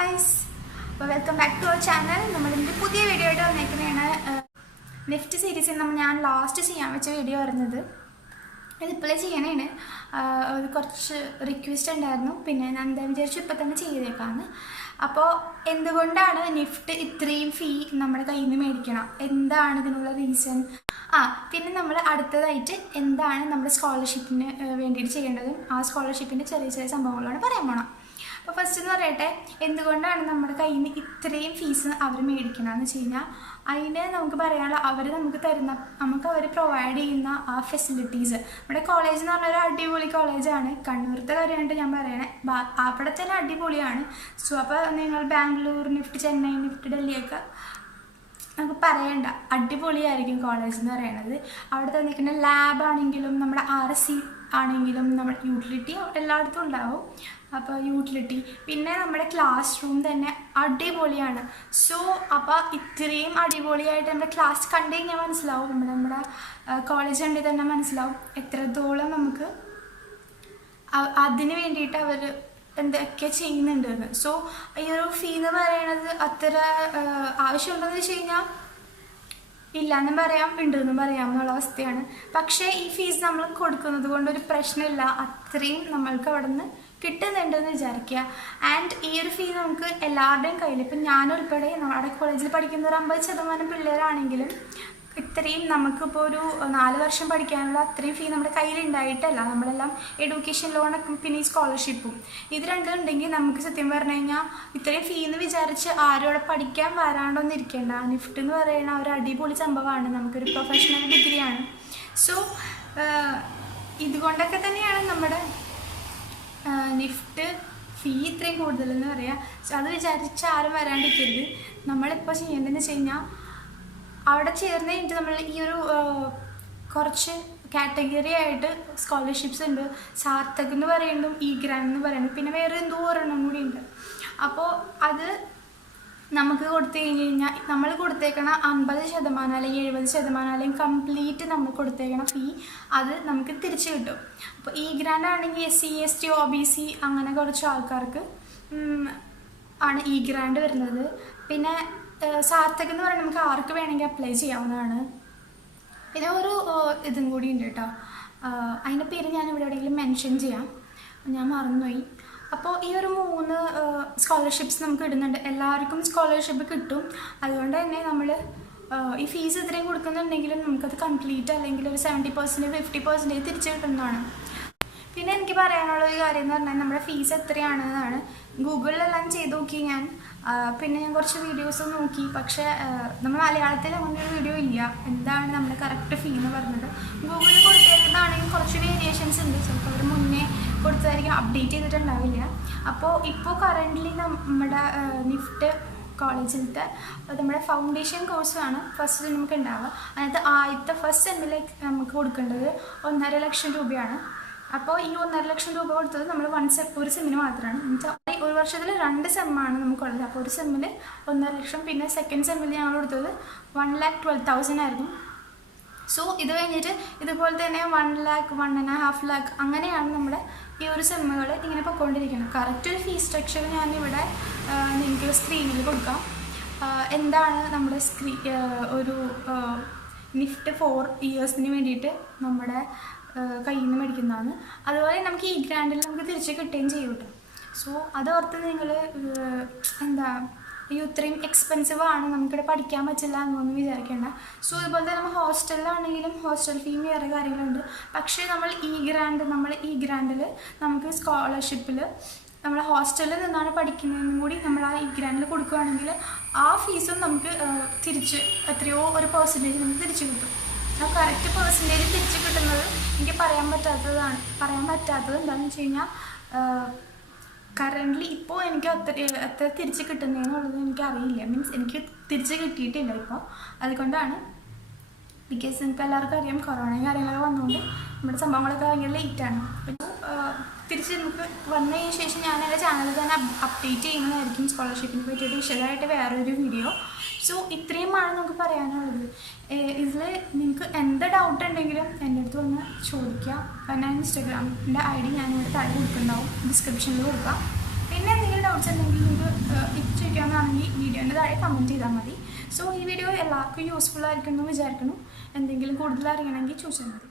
guys, welcome back to our channel. നമ്മളിന്റെ പുതിയ video ആയിട്ട് വന്നിരിക്കുന്നതാണ്. NIFT സീരീസിൽ ഞാൻ ലാസ്റ്റ് ചെയ്യാൻ വെച്ച വീഡിയോ ആയിരുന്നത്. ഇതിപ്പോൾ ചെയ്യണേണ്. ഒരു കുറച്ച് റിക്വസ്റ്റ് ഉണ്ടായിരുന്നു. പിന്നെ ഞാൻ എന്താ വിചാരിച്ചു ഇപ്പോൾ തന്നെ ചെയ്തേക്കാന്ന്. അപ്പോൾ എന്തുകൊണ്ടാണ് നിഫ്റ്റ് ഇത്രയും ഫീ നമ്മുടെ കയ്യിൽ നിന്ന് മേടിക്കണം, എന്താണ് ഇതിനുള്ള റീസൺ, പിന്നെ നമ്മൾ അടുത്തതായിട്ട് എന്താണ് നമ്മുടെ സ്കോളർഷിപ്പിന് വേണ്ടിയിട്ട് ചെയ്യേണ്ടതും ആ സ്കോളർഷിപ്പിൻ്റെ ചെറിയ ചെറിയ സംഭവങ്ങളാണ് പറയാൻ പോണം. അപ്പോൾ ഫസ്റ്റ് എന്ന് പറയട്ടെ, എന്തുകൊണ്ടാണ് നമ്മുടെ കയ്യിൽ നിന്ന് ഇത്രയും ഫീസ് അവർ മേടിക്കണമെന്ന് വെച്ച് കഴിഞ്ഞാൽ അതിന് നമുക്ക് പറയാനുള്ള അവർ അവർ പ്രൊവൈഡ് ചെയ്യുന്ന ആ ഫെസിലിറ്റീസ്. നമ്മുടെ കോളേജ് എന്ന് പറഞ്ഞാൽ ഒരു അടിപൊളി കോളേജാണ്. കണ്ണൂരത്തെ കാര്യമായിട്ട് ഞാൻ പറയണേ, അവിടെ തന്നെ അടിപൊളിയാണ്. സോ അപ്പോൾ നിങ്ങൾ ബാംഗ്ലൂർ, നിഫ്റ്റ് ചെന്നൈ, നിഫ്റ്റ് ഡൽഹിയൊക്കെ നമുക്ക് പറയണ്ട, അടിപൊളിയായിരിക്കും കോളേജ് എന്ന് പറയുന്നത്. അവിടെ തന്നിരിക്കുന്ന ലാബാണെങ്കിലും നമ്മുടെ RSC ആണെങ്കിലും നമ്മുടെ യൂട്ടിലിറ്റി എല്ലായിടത്തും ഉണ്ടാവും. അപ്പോൾ യൂട്ടിലിറ്റി പിന്നെ നമ്മുടെ ക്ലാസ് റൂം തന്നെ അടിപൊളിയാണ്. സോ അപ്പോൾ ഇത്രയും അടിപൊളിയായിട്ട് നമ്മുടെ ക്ലാസ് കണ്ടു കഴിഞ്ഞാൽ മനസ്സിലാവും, നമ്മുടെ കോളേജ് കണ്ടിൽ തന്നെ മനസ്സിലാവും എത്രത്തോളം നമുക്ക് അതിന് വേണ്ടിയിട്ട് അവർ എന്തൊക്കെ ചെയ്യുന്നുണ്ടെന്ന്. സോ ഈ ഒരു ഫീ എന്ന് പറയുന്നത് അത്ര ആവശ്യമുണ്ടെന്ന് വെച്ച് കഴിഞ്ഞാൽ ഇല്ലയെന്നും പറയാം, ഉണ്ടെന്നും പറയാം എന്നുള്ള അവസ്ഥയാണ്. പക്ഷേ ഈ ഫീസ് നമ്മൾ കൊടുക്കുന്നത് കൊണ്ടൊരു പ്രശ്നമില്ല, അത്രയും നമ്മൾക്ക് അവിടെ നിന്ന് കിട്ടുന്നുണ്ടെന്ന് വിചാരിക്കുക. ആൻഡ് ഈ ഒരു ഫീ നമുക്ക് എല്ലാവരുടെയും കയ്യിൽ, ഇപ്പം ഞാനുൾപ്പെടെ നമ്മുടെ കോളേജിൽ പഠിക്കുന്ന ഒരു 50% പിള്ളേരാണെങ്കിലും ഇത്രയും നമുക്കിപ്പോൾ ഒരു 4 വർഷം പഠിക്കാനുള്ള അത്രയും ഫീ നമ്മുടെ കയ്യിലുണ്ടായിട്ടല്ല. നമ്മളെല്ലാം എഡ്യൂക്കേഷൻ ലോണൊക്കെ പിന്നെ ഈ സ്കോളർഷിപ്പും ഇത് രണ്ടും ഉണ്ടെങ്കിൽ നമുക്ക് സത്യം പറഞ്ഞു കഴിഞ്ഞാൽ ഇത്രയും ഫീ എന്ന് വിചാരിച്ച് ആരും അവിടെ പഠിക്കാൻ വരാണ്ടൊന്നും ഇരിക്കേണ്ട. നിഫ്റ്റ് എന്ന് പറയുന്ന ഒരു അടിപൊളി സംഭവമാണ്, നമുക്കൊരു പ്രൊഫഷണൽ ഡിഗ്രിയാണ്. സോ ഇതുകൊണ്ടൊക്കെ തന്നെയാണ് നമ്മുടെ നിഫ്റ്റ് ഫീ ഇത്രയും കൂടുതലെന്ന് പറയാം. സോ അത് വിചാരിച്ച് ആരും വരാണ്ടിരിക്കരുത്. നമ്മളിപ്പോൾ ചെയ്യേണ്ടതെന്ന് വെച്ച് കഴിഞ്ഞാൽ അവിടെ ചേർന്ന് കഴിഞ്ഞിട്ട് നമ്മൾ ഈ ഒരു കുറച്ച് കാറ്റഗറി ആയിട്ട് സ്കോളർഷിപ്സ് ഉണ്ട്. സാർത്ഥക് എന്ന് പറയുന്നതും ഗ്രാൻഡ് എന്ന് പറയുന്നത്, പിന്നെ വേറെ എന്തോ ഒരെണ്ണം കൂടി ഉണ്ട്. അപ്പോൾ അത് നമുക്ക് കൊടുത്തു കഴിഞ്ഞ് കഴിഞ്ഞാൽ നമ്മൾ കൊടുത്തേക്കണ 50% അല്ലെങ്കിൽ 70% അല്ലെങ്കിൽ കംപ്ലീറ്റ് നമ്മൾ കൊടുത്തേക്കണ ഫീ അത് നമുക്ക് തിരിച്ചു കിട്ടും. അപ്പോൾ ഗ്രാൻഡ് ആണെങ്കിൽ SC ST OBC അങ്ങനെ കുറച്ച് ആൾക്കാർക്ക് ആണ് ഗ്രാൻഡ് വരുന്നത്. പിന്നെ സാർത്ഥക് എന്ന് പറയുന്നത് നമുക്ക് ആർക്ക് വേണമെങ്കിൽ അപ്ലൈ ചെയ്യാവുന്നതാണ്. പിന്നെ ഒരു ഇതും കൂടി ഉണ്ട് കേട്ടോ, അതിൻ്റെ പേര് ഞാൻ ഇവിടെ എവിടെയെങ്കിലും മെൻഷൻ ചെയ്യാം, ഞാൻ മറന്നുപോയി. അപ്പോൾ ഈ ഒരു 3 സ്കോളർഷിപ്സ് നമുക്ക് ഇടുന്നുണ്ട്. എല്ലാവർക്കും സ്കോളർഷിപ്പ് കിട്ടും. അതുകൊണ്ട് തന്നെ നമ്മൾ ഈ ഫീസ് ഇത്രയും കൊടുക്കുന്നുണ്ടെങ്കിലും നമുക്കത് കംപ്ലീറ്റ് അല്ലെങ്കിൽ ഒരു 70% 50% തിരിച്ചു കിട്ടുന്നതാണ്. പിന്നെ എനിക്ക് പറയാനുള്ള ഒരു കാര്യം എന്ന് പറഞ്ഞാൽ നമ്മുടെ ഫീസ് എത്രയാണെന്നാണ്. ഗൂഗിളിലെല്ലാം ചെയ്ത് നോക്കി ഞാൻ, പിന്നെ ഞാൻ കുറച്ച് വീഡിയോസ് നോക്കി. പക്ഷേ നമ്മൾ മലയാളത്തിൽ അങ്ങനെ ഒരു വീഡിയോ ഇല്ല, എന്താണ് നമ്മുടെ കറക്റ്റ് ഫീ എന്ന് പറഞ്ഞത്. ഗൂഗിളിൽ കൊടുത്തേക്കുന്നതാണെങ്കിൽ കുറച്ച് വേരിയേഷൻസ് ഉണ്ട്, ചിലപ്പോൾ അവർ മുന്നേ കൊടുത്തതായിരിക്കും, അപ്ഡേറ്റ് ചെയ്തിട്ടുണ്ടാവില്ല. ഇപ്പോൾ കറൻ്റ്ലി നമ്മുടെ നിഫ്റ്റ് കോളേജിലത്തെ നമ്മുടെ ഫൗണ്ടേഷൻ കോഴ്സാണ് ഫസ്റ്റ് നമുക്ക് ഉണ്ടാവുക. അതിനകത്ത് ആദ്യത്തെ ഫസ്റ്റ് സെമ്മിലേക്ക് നമുക്ക് കൊടുക്കേണ്ടത് 1.5 ലക്ഷം രൂപയാണ്. അപ്പോൾ ഈ 1.5 ലക്ഷം രൂപ കൊടുത്തത് നമ്മൾ ഒരു സെമ്മിന് മാത്രമാണ്. ഒരു വർഷത്തിൽ 2 സെമ്മാണ് നമുക്കുള്ളത്. അപ്പോൾ ഒരു സെമ്മിൽ 1.5 ലക്ഷം, പിന്നെ സെക്കൻഡ് സെമ്മിൽ ഞങ്ങൾ കൊടുത്തത് 1,12,000 ആയിരുന്നു. സോ ഇത് കഴിഞ്ഞിട്ട് ഇതുപോലെ തന്നെ 1 lakh 1.5 lakh അങ്ങനെയാണ് നമ്മുടെ ഈ ഒരു സെമ്മുകൾ ഇങ്ങനെ പൊയ്ക്കൊണ്ടിരിക്കുന്നത്. കറക്റ്റ് ഒരു ഫീ സ്ട്രക്ചർ ഞാനിവിടെ നിങ്ങൾക്ക് സ്ക്രീനിൽ കൊടുക്കാം. എന്താണ് നമ്മുടെ ഒരു നിഫ്റ്റ് 4 ഇയേഴ്സിന് വേണ്ടിയിട്ട് നമ്മുടെ കയ്യിൽ നിന്ന് മേടിക്കുന്നതാണ്. അതുപോലെ നമുക്ക് ഗ്രാൻഡിൽ നമുക്ക് തിരിച്ച് കിട്ടുകയും ചെയ്യും കേട്ടോ. സോ അതോർത്ത് നിങ്ങൾ ഇത്രയും എക്സ്പെൻസീവ് ആണ്, നമുക്കിവിടെ പഠിക്കാൻ പറ്റില്ല എന്നൊന്നും വിചാരിക്കേണ്ട. സോ അതുപോലെ തന്നെ നമ്മൾ ഹോസ്റ്റലിലാണെങ്കിലും ഹോസ്റ്റൽ ഫീ വേറെ കാര്യങ്ങളുണ്ട്. പക്ഷേ നമ്മൾ ഗ്രാൻഡിൽ നമുക്ക് സ്കോളർഷിപ്പിൽ നമ്മൾ ഹോസ്റ്റലിൽ നിന്നാണ് പഠിക്കുന്നതെന്നും കൂടി നമ്മൾ ആ ഗ്രാൻഡിൽ കൊടുക്കുകയാണെങ്കിൽ ആ ഫീസും നമുക്ക് തിരിച്ച് എത്രയോ ഒരു പെർസെൻറ്റേജ് നമുക്ക് തിരിച്ച് കിട്ടും. ആ കറക്റ്റ് പെർസെൻറ്റേജ് തിരിച്ച് കിട്ടുന്നത് എനിക്ക് പറയാൻ പറ്റാത്തത് എന്താണെന്ന് വെച്ച് കഴിഞ്ഞാൽ കറൻ്റ്ലി ഇപ്പോൾ എനിക്ക് എത്ര തിരിച്ച് കിട്ടുന്നതെന്നുള്ളത് എനിക്കറിയില്ല. മീൻസ് എനിക്ക് തിരിച്ച് കിട്ടിയിട്ടില്ല ഇപ്പോൾ. അതുകൊണ്ടാണ്, ബിക്കോസ് നിങ്ങൾക്ക് എല്ലാവർക്കും അറിയാം കൊറോണയും കാര്യങ്ങളൊക്കെ വന്നുകൊണ്ട് നമ്മുടെ സംഭവങ്ങളൊക്കെ ഭയങ്കര ലേറ്റാണ്. അപ്പോൾ തിരിച്ച് നമുക്ക് വന്നതിന് ശേഷം ഞാൻ എൻ്റെ ചാനലിൽ തന്നെ അപ്ഡേറ്റ് ചെയ്യുന്നതായിരിക്കും സ്കോളർഷിപ്പിനെ പറ്റിയിട്ട് വിശദമായിട്ട് വേറൊരു വീഡിയോ. സോ ഇത്രയുമാണ് നമുക്ക് പറയാനുള്ളത്. ഇതിൽ നിങ്ങൾക്ക് എന്ത് ഡൗട്ട് ഉണ്ടെങ്കിലും എൻ്റെ അടുത്ത് വന്ന് ചോദിക്കുക. ഞാൻ ഇൻസ്റ്റാഗ്രാമിൻ്റെ ID ഞാനിവിടെ താഴെ കൊടുക്കുന്നുണ്ടാവും, ഡിസ്ക്രിപ്ഷനിൽ കൊടുക്കാം. പിന്നെ എന്തെങ്കിലും ഡൗട്ട്സ് എന്തെങ്കിലും നിങ്ങൾക്ക് ഇപ്പോൾ ചോദിക്കാമെന്നാണെങ്കിൽ വീഡിയോൻ്റെ താഴെ കമൻറ്റ് ചെയ്താൽ മതി. സോ ഈ വീഡിയോ എല്ലാവർക്കും യൂസ്ഫുൾ ആയിരിക്കും എന്ന് വിചാരിക്കുന്നു. എന്തെങ്കിലും കൂടുതൽ അറിയണമെങ്കിൽ ചോദിച്ചാൽ മതി.